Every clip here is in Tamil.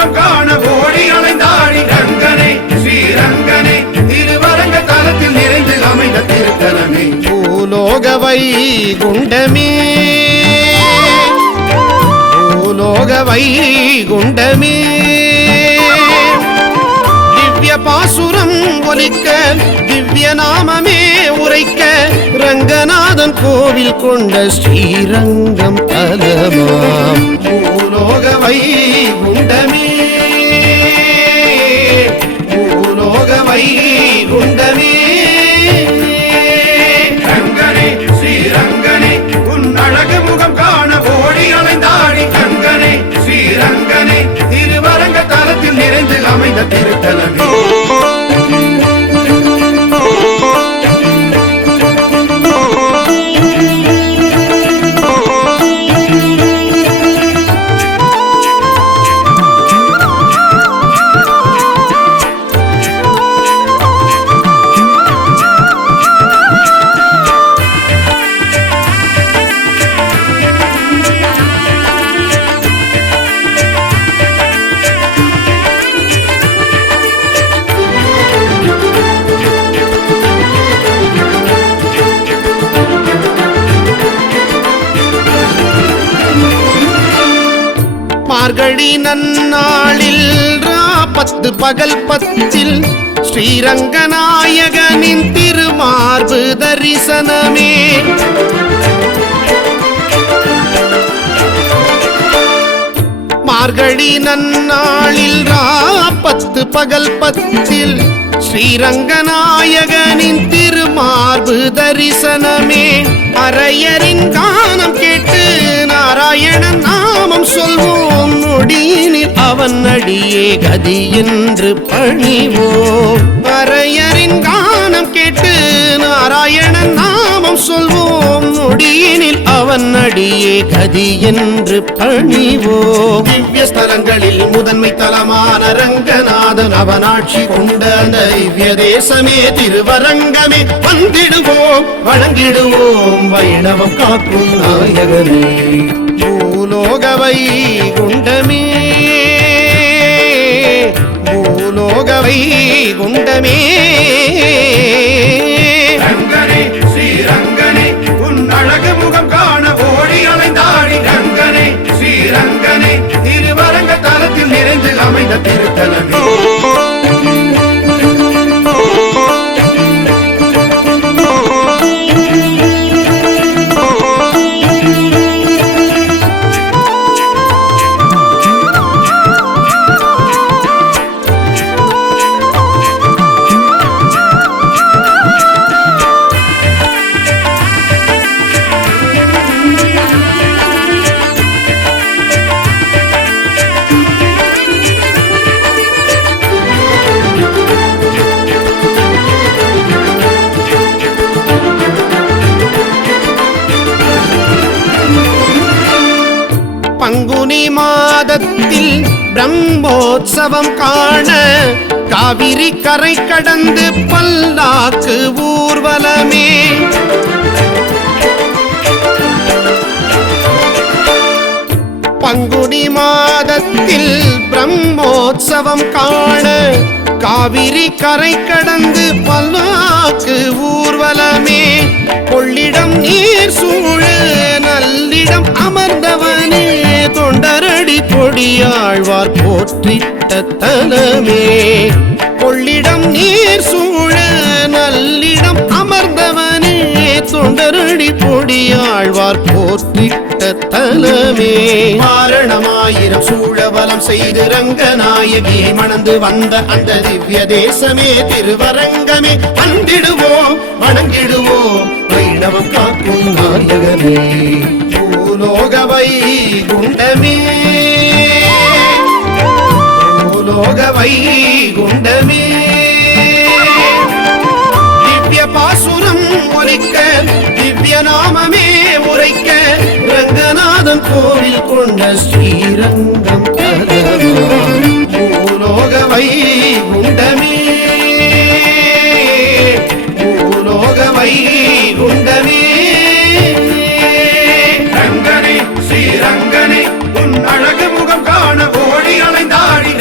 முகம் காண ஓடி அலைந்தாடி ரங்கனே ஸ்ரீரங்கனே திருவரங்க தலத்தில் நிறைந்து அமைந்த திருத்தலமே பூலோக வைகுண்டமே பூலோக வைகுண்டமே திவ்ய பாசுரம் ஒலிக்க திவ்ய நாமமே உரைக்க ரங்கநாதன் கோவில் கொண்ட ஸ்ரீரங்கம் தலமாம் பூலோக வைகுண்டமே பூலோக வைகுண்டமே ரங்கனே ஸ்ரீரங்கனே உன் அழகு முகம் காண ஓடி அலைந்தாடி ரங்கனே ஸ்ரீரங்கனே திருவரங்க தலத்தில் நிறைந்து அமைந்த திருத்தலமே மார்கழி நன்னாளில் 10 பகல் 10 ஸ்ரீரங்கநாயகனின் திருமார்பு தரிசனமே மார்கழி நன்னாளில் 10 பகல் 10 ஸ்ரீரங்கநாயகனின் திருமார்பு தரிசனமே அரையரின் கானம் கேட்டு நாராயணன் நாமம் சொல்வோம் நொடியினில் அவன் அடியே கதி என்று பணிவோம் அரையரின் கானம் கேட்டு நாராயணன் நாமம் சொல்வோம் நொடியினில் அவன் அடியே கதி என்று பணிவோம் திவ்ய ஸ்தலங்களில் முதன்மை தலமான ரங்கநாதன் அவனாட்சி கொண்ட திவ்ய தேசமே திருவரங்கமே வந்திடுவோம் வணங்கிடுவோம் வைணவம் காக்கும் நாயகனே பூலோக வைகுண்டமே பூலோக வைகுண்டமே ரங்கனே ஸ்ரீரங்கனே உன் அழகு முகம் காண ஓடி அலைந்தாடி ரங்கனே ஸ்ரீரங்கனே திருவரங்க தலத்தில் நிறைந்து அமைந்த திருத்தலமே பங்குனி மாதத்தில் பிரம்மோற்சவம் காண காவிரி கரை கடந்து பல்லாக்கு ஊர்வலமே பங்குனி மாதத்தில் பிரம்மோற்சவம் காண காவிரி கரை கடந்து பல்லாக்கு ஊர்வலமே கொள்ளிடம் நீர் சூழ நல்லிடம் அமர்ந்தவனே தொண்டரடி கொடியாழ்வார் போற்றிட்ட தலமே கொள்ளிடம் நீர் சூழ நல்லிடம் அமர்ந்தவனே தொண்டரடி கொடியாழ்வார் போற்றிட்ட தலமே மாரணமாயிரம் சூழவலம் செய்து ரங்கநாயகியை மணந்து வந்த அந்த திவ்ய தேசமே திருவரங்கமே வந்திடுவோம் வணங்கிடுவோம் வைணவம் காக்கும் நாயகனே பூலோக வைகுண்டமே பூலோக வைகுண்டமே திவ்ய பாசுரம் ஒலிக்க திவ்ய நாமமே உரைக்க ரங்கநாதன் கோவில் கொண்ட ஸ்ரீரங்கம் பூலோக வைகுண்டமே பூலோக வைகுண்டமே ரங்கனே ஸ்ரீரங்கனே உன் அழகு முகம் காண ஓடி அலைந்தாடி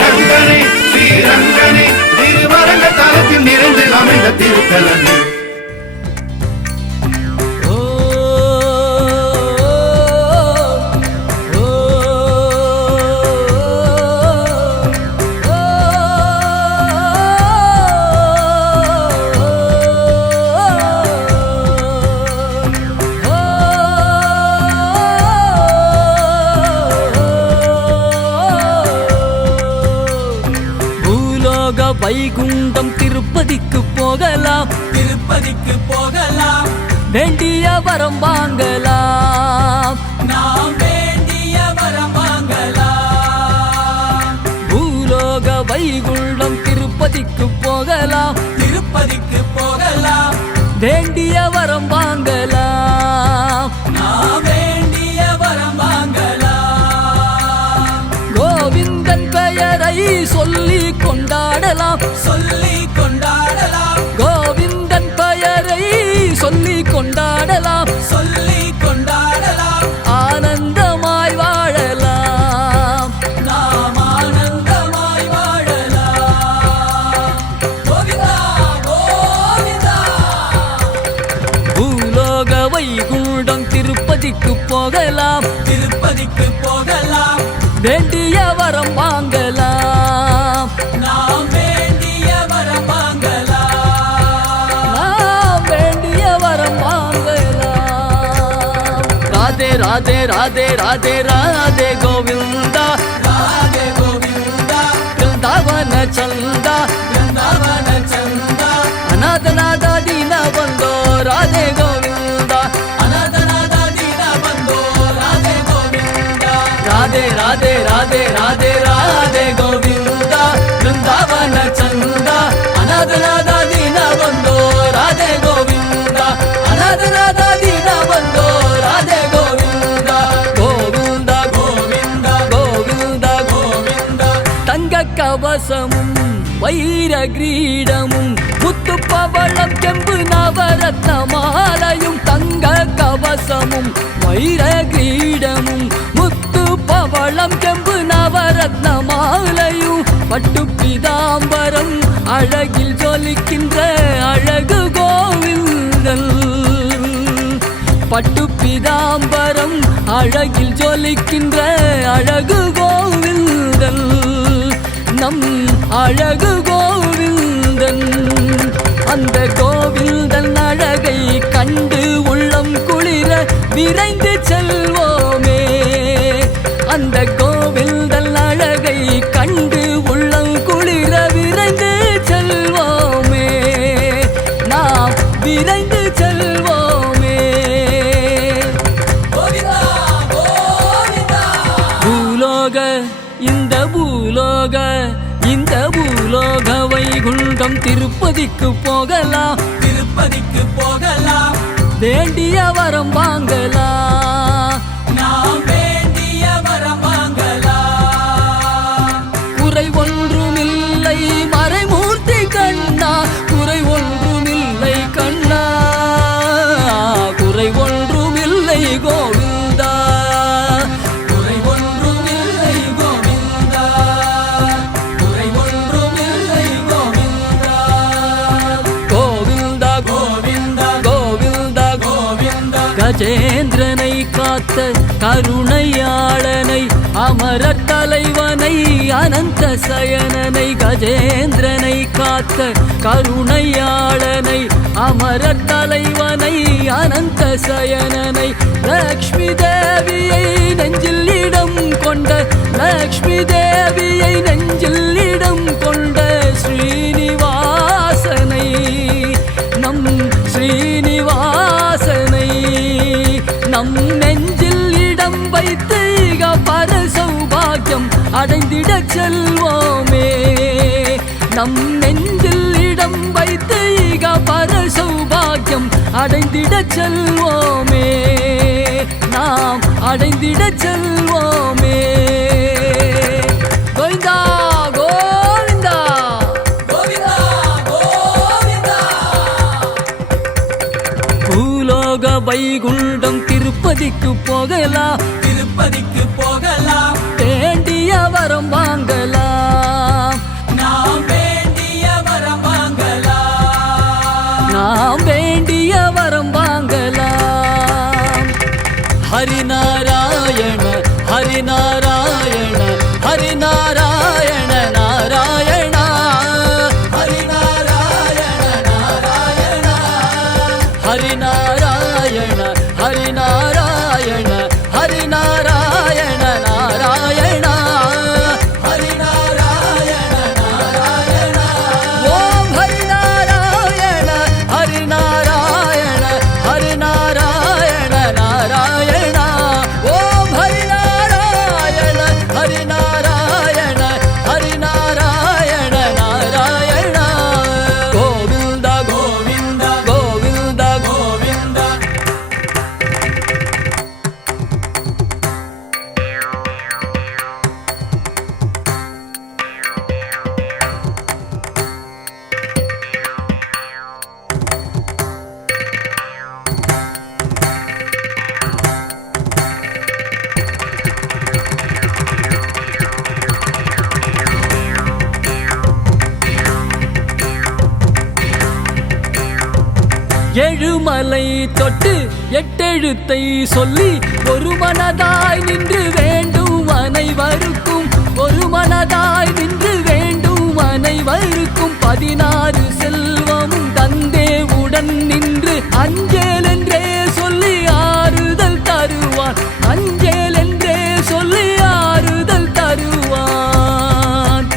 வைகுண்டம் திருப்பதிக்கு போகலாம், திருப்பதிக்கு போகலாம், வேண்டிய வரம் வாங்கலாம், நாம் வேண்டிய வரம் வாங்கலாம். பூலோக வைகுண்டம் திருப்பதிக்கு போகலாம், திருப்பதிக்கு போகலாம், வேண்டிய வரம் வாங்கலாம், நாம் வேண்டிய வரம் வாங்கலாம். கோவிந்தன் பெயரை சொல்லி கொண்டாடலாம், சொல்லி கொண்டாடலாம், கோவிந்தன் பெயரை சொல்லி கொண்டாடலாம், சொல்லி கொண்டாடலாம், ஆனந்தமாய் வாழலாம், நாம் ஆனந்தமாய் வாழலாம். கோவிந்தா கோவிந்தா. பூலோக வைகுண்டம் திருப்பதிக்கு போகலாம், திருப்பதிக்கு போகலாம், வேண்டிய வரம் வாங்கலாம், நாம் வேண்டிய வரம் வாங்கலாம். நாம் வேண்டிய வரம் வாங்கலாம். ராதே ராதே ராதே ராதே ராதே கோவிந்தா, ராதே கோவிந்தா, பிருந்தாவன சந்தா, பிருந்தாவன சந்தா, ಅನಾಥನಾದ ದೀನ ಬಂದೋ ರಾಧೆ ಗೋವಿಂದ, ಅನಾಥನಾದ ದೀನ ಬಂದೋ ರಾಧೆ ಗೋವಿಂದ. ರಾಧೆ ರಾಧೆ ರಾಧೆ ರಾಧೆ ರಾಧೆ ಗೋವಿಂದ, ಬೃಂದಾವನ ಚಂದ, ಅನಾಥನಾದ ದೀನ ಬಂದೋ ರಾಧೆ ಗೋವಿಂದ, ಅನಾಥನಾದ ದೀನ ಬಂದೋ ರಾಧೆ ಗೋವಿಂದ, ಗೋವಿಂದ ಗೋವಿಂದ ಗೋವಿಂದ ಗೋವಿಂದ. தங்க கவசமும் வைர கிரீடமும் முத்து பவளம் செம்பு நவரத்ன மாலையும், தங்க கவசமும் வைர கிரீடமும் முத்து பவளம் செம்பு நவரத்ன மாலையும், பட்டு பீதாம்பரம் அழகில் ஜொலிக்கின்ற அழகு கோவிந்தன், பட்டு பீதாம்பரம் அழகில் ஜொலிக்கின்ற அழகு கோவிந்தன், நம் அழகு கோவிந்தன். அந்த கோவிந்தன் அழகை கண்டு உள்ளம் குளிர விரைந்து செல்வோமே, அந்த கோவிந்தன் அழகை கண்டு உள்ளம் குளிர விரைந்து செல்வோமே, நாம் விரைந்து செல்வோமே. கோவிந்தா கோவிந்தா. பூலோக இந்த பூலோக இந்த பூலோக வைகுண்டம் திருப்பதிக்கு போகலாம், திருப்பதிக்கு போகலாம், வேண்டிய வரம் வாங்கலாம், நாம் வேண்டிய வரம் வாங்கலாம். குறை ஒன்றுமில்லை மறைமூர்த்தி கண்ணா, குறை ஒன்றுமில்லை கண்ணா, குறை ஒன்றுமில்லை கோவிந்தா, குறை ஒன்றுமில்லை கோவிந்தா, குறை ஒன்றுமில்லை கோவிந்தா. கோவிந்தா கோவிந்தா கோவிந்தா கோவிந்தா. கஜேந்திரனை காத்த கருணையாளனை, அமரர் தலைவனை, அனந்த சயனனை, கஜேந்திரனை காத்த கருணையாளனை, அமரர் தலைவனை, அனந்த சயனனை, லக்ஷ்மி தேவியை நெஞ்சில் இடம் கொண்ட, லக்ஷ்மி தேவியை நெஞ்சில் இடம் கொண்ட ஸ்ரீனிவாசனை, நம் ஸ்ரீனிவாசனை, நம் நெஞ்சில் இடம் வைத்து இக பர சௌபாகியம் அடைந்திட செல்வோமே, நம் நெஞ்சில் இடம் வைத்து இக பர சௌபாகியம் அடைந்திட செல்வோமே, நாம் அடைந்திட செல்வோமே. கோவிந்தா கோவிந்தா. கோவிந்தா கோவிந்தா. பூலோக வைகுண்டம் திருப்பதிக்கு போகலாம், திருப்பதிக்கு போகலாம், வேண்டிய வரம் வாங்கலாம், நாம் வேண்டிய வரம் வாங்கலாம், நாம் வேண்டிய வரம் வாங்கலாம். ஹரிநாராயண ஹரிநாராயண ஹரிநாராயண நாராயண, ஹரிநாராயண நாராயண, ஹரிநாராயண ஹரிநாராயண ஹரிநாராயண நாராயண, ஹரிநாராயண நாராயண. எழுமலை தொட்டு எட்டெழுத்தை சொல்லி ஒரு மனதாய் நின்று வேண்டும் அனைவருக்கும், ஒரு மனதாய் நின்று வேண்டும் அனைவருக்கும் 16 செல்வமும் தந்தே உடன் நின்று அஞ்சேல் என்றே சொல்லி ஆறுதல் தருவான், அஞ்சேல் என்றே சொல்லி ஆறுதல் தருவான்.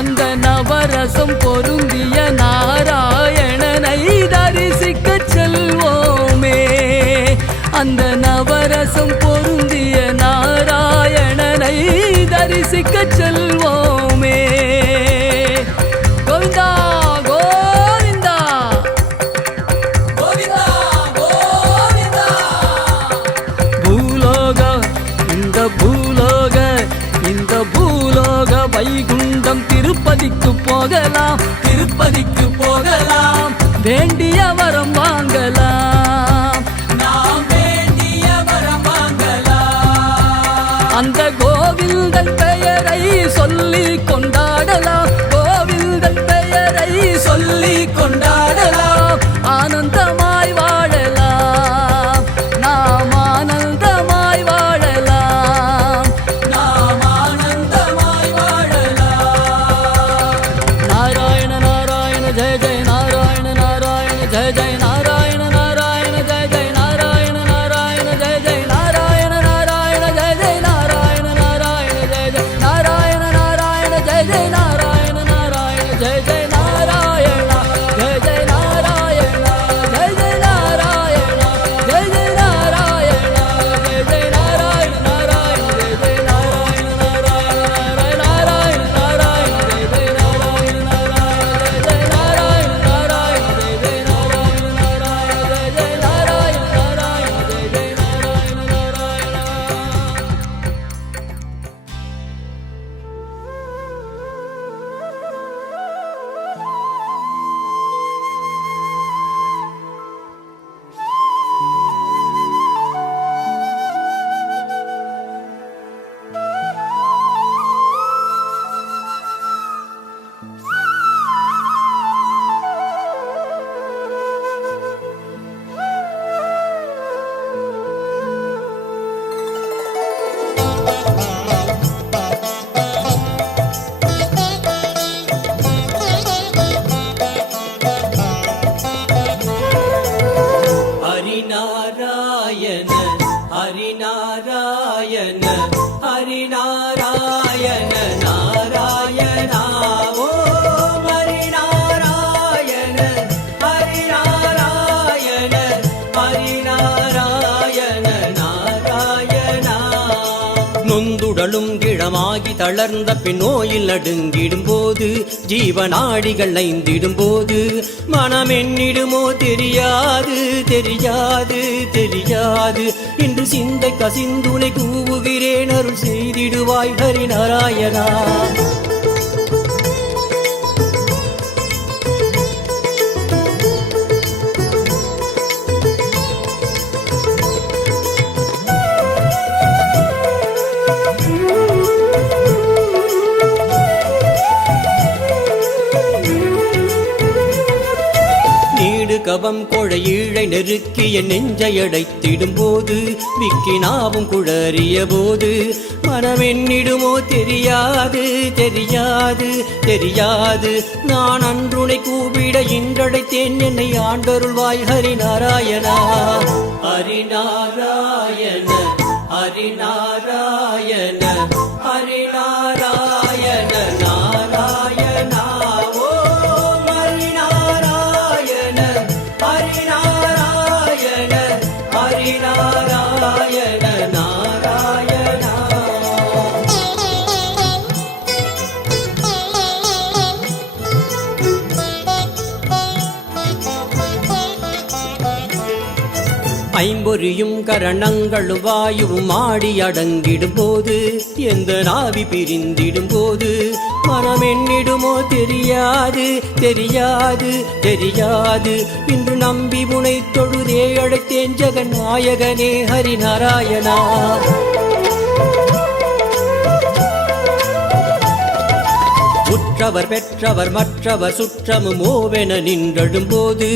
அந்த நவரசம் பொருந்திய நாராயணனை தரிசிக்கச் செல்வோமே, அந்த நவரசம் பொருந்திய நாராயணனை தரிசிக்கச் செல்வோமே. கோவிந்தா கோவிந்தா கோவிந்தா கோவிந்தா பூலோக இந்த பூலோக இந்த பூலோக வைகுண்டம் திருப்பதிக்கு போகலாம், திருப்பதிக்கு போகலாம், வேண்டிய வரம் வாங்கலாம், நாம் வேண்டிய வரம் வாங்கலாம். அந்த கோவிந்தன் பெயரை சொல்லி கொண்டாடலாம், கோவிந்தன் பெயரை சொல்லி கொண்டாடலாம், ஆனந்தமாய் வாழலாம், நாம் ஆனந்தமாய் வாழலாம், நாம் ஆனந்தமாய் வாழலாம். நாராயண நாராயண ஜெய ஜெய நாராயண நாராயண ஜெய ஜெய நாராயண நாராயண ஜெய ஜெய நாராயண நாராயண ஜெய ஜெய நாராயண நாராயண ஜெய ஜெய நாராயண நாராயண ஜெய ஜெய நாராயண நாராயண ஜெய ஜெய நாராயண நாராயண ஜெய ஜெய நாராயண ஜெய ஜெய நாராயண ஜெய ஜெய நாராயண ஜெய ஜெய நாராயண ஜெய ஜெய நாராயண நாராயண ஜெய ஜெய நாராயண நாராயண நாராயண நாராயண ஜெய ஜெய நாராயண நாராயண ஜெய ஜெய நாராயண நாராயண ஜெய ஜெய நாராயண நாராயண ஜெய ஜெய நாராயண நாராயண ஜெய ஜெய நாராயண நாராயண. ஹரிநாராயண ஹரிநாராயண ஹரிநாராயண நாராயணா ஓம் ஹரிநாராயண ஹரிநாராயண ஹரிநாராயண நாராயணா. நொந்துடலும் கிழமாகி தளர்ந்த பின் நோயில் நடுங்கிடும் போது, ஜீவநாடிகள் ஐந்திடும் போது, மனம் என்னிடுமோ தெரியாது தெரியாது தெரியாது. இன்று சிந்தை கசிந்துனை கூவுகிறேன், அருள் செய்திடுவாய் ஹரிநாராயணா. நீடு கவம் கொழையீழை நெருக்கிய நெஞ்சை அடைத்திடும் போது, விக்கினாவும் குழறிய போது, மனமென்னிடுமோ தெரியாது தெரியாது தெரியாது. நான் அன்றுனை கூப்பிட இன்றடைத்தேன், என்னை ஆண்டருள்வாய் ஹரிநாராயணா. ஹரிநாராயண ஹரிநாராயண ஹரிநாராயண நாராயணா ஓம் ஹரிநாராயண ஹரிநாராயண ஹரிநாராயண நாராயணா. ஐம்பொறியும் கரணங்களும் வாயுவும் ஆடி அடங்கிடும் போது, எந்த நாவி பிரிந்திடும் போது, மனம் என்னிடுமோ தெரியாது தெரியாது தெரியாது. இன்று நம்பி முனை தொழுதே அழைத்தேன் ஜெகநாயகனே ஹரிநாராயணா. உற்ற கற்றவர் பெற்றவர் மற்றவர் சுற்றமும் ஓவென நின்றடும் போது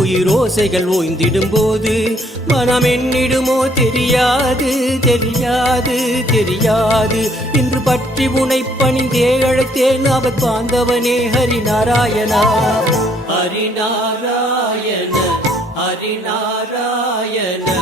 உயிரோசைகள் ஓய்ந்திடும் போது மனம் எண்ணிடுமோ தெரியாது தெரியாது தெரியாது இன்று பற்றி உனை பணிந்தே அழைத்தேன் அவர் பாந்தவனே ஹரிநாராயணா ஹரிநாராயண ஹரிநாராயண